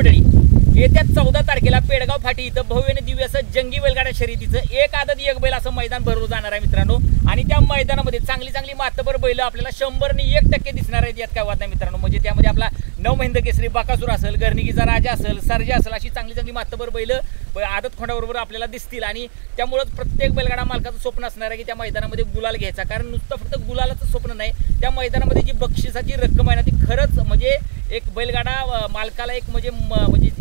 मंडळी, येत्या 14 तारखेला पेडगाव फाटी इथं भव्यने दिव्य असं जंगी बैलगाडा शर्यतीचं एक आदत एक बैल असं मैदान भरवलं जाणार आहे मित्रांनो। आणि त्या मैदानामध्ये चांगली मातबर बैल आपल्याला 100% दिसणार आहेत, यात काय वाद नाही मित्रांनो। म्हणजे त्यामध्ये आपला नवमहिंद केसरी बकासूर असेल, गर्णिकीचा राजा असेल, सर्जा असेल, अशी चांगली मातबर बैल आदत खोंडाबरोबर आपल्याला दिसतील। आणि त्यामुळेच प्रत्येक बैलगाडा मालकाचं स्वप्न असणार आहे की त्या मैदानामध्ये गुलाल घ्यायचा, कारण नुसतं फक्त गुलालाचं स्वप्न नाही, त्या मैदानामध्ये जी बक्षिसाची रक्कम आहे ना ती खरंच म्हणजे एक बैलगाडा मालकाला एक म्हणजे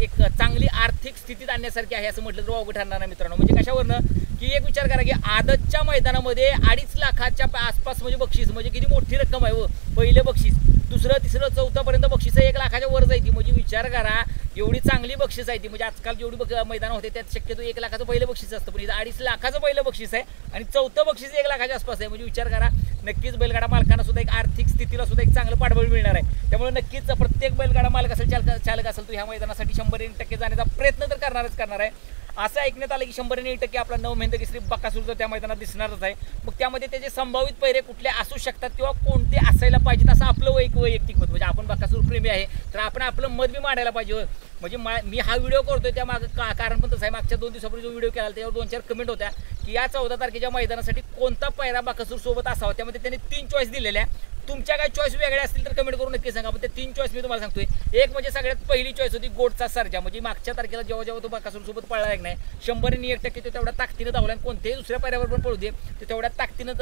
एक चांगली आर्थिक स्थितीत आणण्यासारखी आहे असं म्हटलं तर वावगं ठरणार नाही मित्रांनो। म्हणजे कशावरनं की एक विचार करा की आदतच्या मैदानामध्ये 2.5 लाखाच्या आसपास म्हणजे बक्षीस, म्हणजे किती मोठी रक्कम आहे। पहिलं बक्षीस, दुसरं तिसरं चौथंपर्यंत बक्षीस 1 लाखाच्या वर जायची, म्हणजे विचार करा एवढी चांगली बक्षीस आहे ती। म्हणजे आजकाल जेवढी मैदान होते त्यात शक्यतो 1 लाखाचं पहिलं बक्षीस असतं, पण इथं 2.5 लाखाचं पहिलं बक्षीस आहे आणि चौथं बक्षीस 1 लाखाच्या आसपास आहे। म्हणजे विचार करा, नक्कीच बैलगाडा मालकांना सुद्धा एक आर्थिक स्थितीला सुद्धा एक चांगलं पाठबळ मिळणार आहे। त्यामुळे नक्कीच प्रत्येक बैलगाडा मालक असेल, चालक असेल, तो ह्या मैदानासाठी 100% जाण्याचा प्रयत्न तर करणार आहे। असं ऐकण्यात आलं की 100% आपला नवमहिंद केसरी बकासूर तर त्या मैदानात दिसणारच आहे। मग त्यामध्ये त्याचे संभावित पैरे कुठले असू शकतात किंवा कोणते असायला पाहिजेत असं आपलं वैयक्तिक मत, म्हणजे आपण बकासूर प्रेमी आहे तर आपण आपलं मत बी मांडायला पाहिजे। म्हणजे मी हा व्हिडिओ करतोय त्या मागं कारण पण तसं आहे, मागच्या 2 दिवसापूर्वी जो व्हिडिओ केला त्यावर 2-4 कमेंट होत्या की या 14 तारखेच्या मैदानासाठी कोणता पैरा बकासूर सोबत असावा। त्यामध्ये त्यांनी 3 चॉईस दिलेल्या, तुमच्या काय चॉईस वेगळ्या असतील तर कमेंट करून नक्की सांगा। पण ते 3 चॉईस मी तुम्हाला सांगतोय। एक म्हणजे सगळ्यात पहिली चॉईस होती गोडचा सर्जा, म्हणजे मागच्या तारखेला जेव्हा तो बकासूर सोबत पळला आहे नाही 100% तो तेवढ्या ताकदीनं धावला आणि कोणत्याही दुसऱ्या पैऱ्यावर पण पळू दे तो तेवढ्या ताकदीनं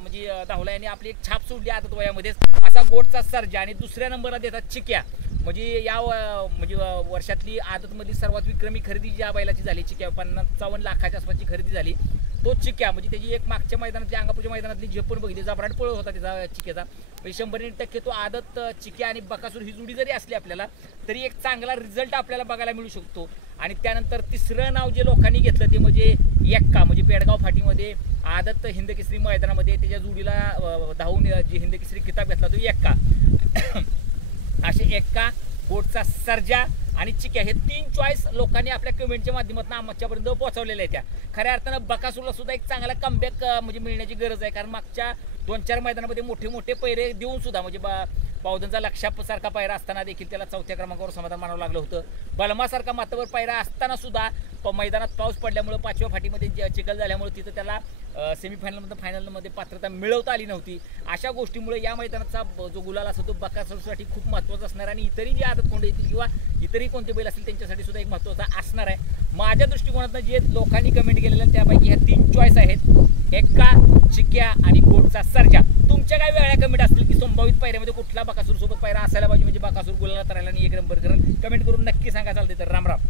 म्हणजे धावला आणि आपली एक छाप सोडली आदत वयामध्येच असा गोडचा सर्जा। आणि दुसऱ्या नंबरला देतात चिक्या, म्हणजे या म्हणजे वर्षातली आदतमधली सर्वात विक्रमी खरेदी ज्या बैलाची झाली चिक्या, 55 लाखाच्या आसपासची खरेदी झाली तो चिक्या। म्हणजे त्याची एक मागच्या मैदानातली अंगापूरच्या मैदानातली झेप पण बघितली, जबराट पळ होता त्याचा चिक्याचा। म्हणजे 100% तो आदत चिक्या आणि बकासूर ही जोडी जरी असली आपल्याला तरी एक चांगला रिझल्ट आपल्याला बघायला मिळू शकतो। आणि त्यानंतर तिसरं नाव जे लोकांनी घेतलं ते म्हणजे एक्का, म्हणजे पेडगाव फाटीमध्ये आदत हिंद केसरी मैदानामध्ये त्याच्या जोडीला धावून जे हिंद केसरी किताब घेतला तो एक्का। असे एक्का, गोडचा सर्जा आणि चिक्या हे 3 चॉईस लोकांनी आपल्या कमेंटच्या माध्यमातून आमच्यापर्यंत पोहोचवलेल्या आहेत। त्या खऱ्या अर्थानं बकासूरला सुद्धा एक चांगला कमबॅक म्हणजे मिळण्याची गरज आहे, कारण मागच्या 2-4 मैदानामध्ये मोठे पैरे देऊन सुद्धा म्हणजे पावधनचा लक्षासारखा पायरा असताना देखील त्याला 4थ्या क्रमांकावर समाधान मानावं लागलं होतं। बलमासारखा मातबर पायरा असताना सुद्धा मैदानात पाऊस पडल्यामुळे 5व्या फाटीमध्ये चिखल झाल्यामुळे तिथं त्याला सेमीफायनलमध्ये फायनलमध्ये पात्रता मिळवता आली नव्हती। अशा गोष्टीमुळे या मैदानाचा जो गुलाल असतो तो बकासूरसाठी खूप महत्त्वाचा असणार आणि इतरही जे आदत कोंडे येतील किंवा इतरही कोणते बैल असतील त्यांच्यासाठी सुद्धा एक महत्त्वाचा असणार आहे। माझ्या दृष्टिकोनातून जे लोकांनी कमेंट केलेल्या त्यापैकी ह्या 3 चॉईस आहेत, एक्का, चिक्या आणि गोडचा सर्जा। तुमच्या काय वेगळ्या कमेंट असतील की संभावित पायऱ्यामध्ये कुठला बकासूर सोबत पायरा असायला पाहिजे म्हणजे बकासूर गुलाला तरायला आणि 1 नंबर करेल, कमेंट करून नक्की सांगा। चालते तर राम राम।